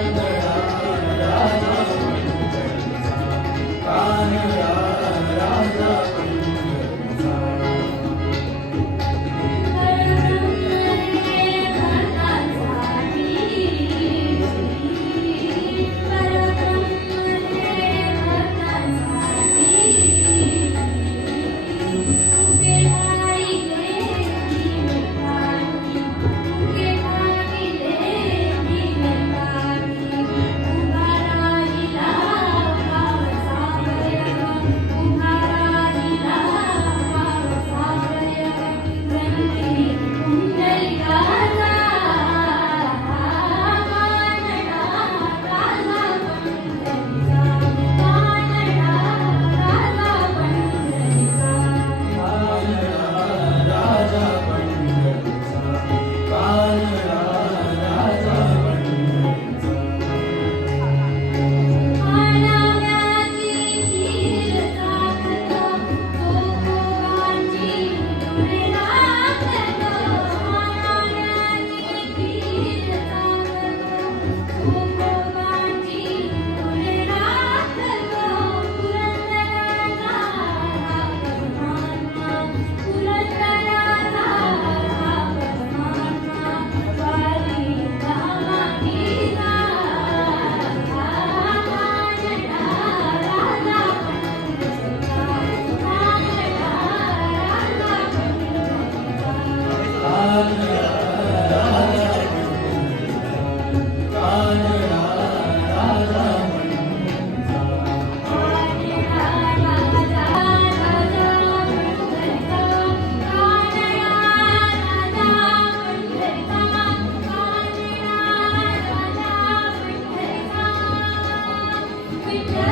Father. Yeah.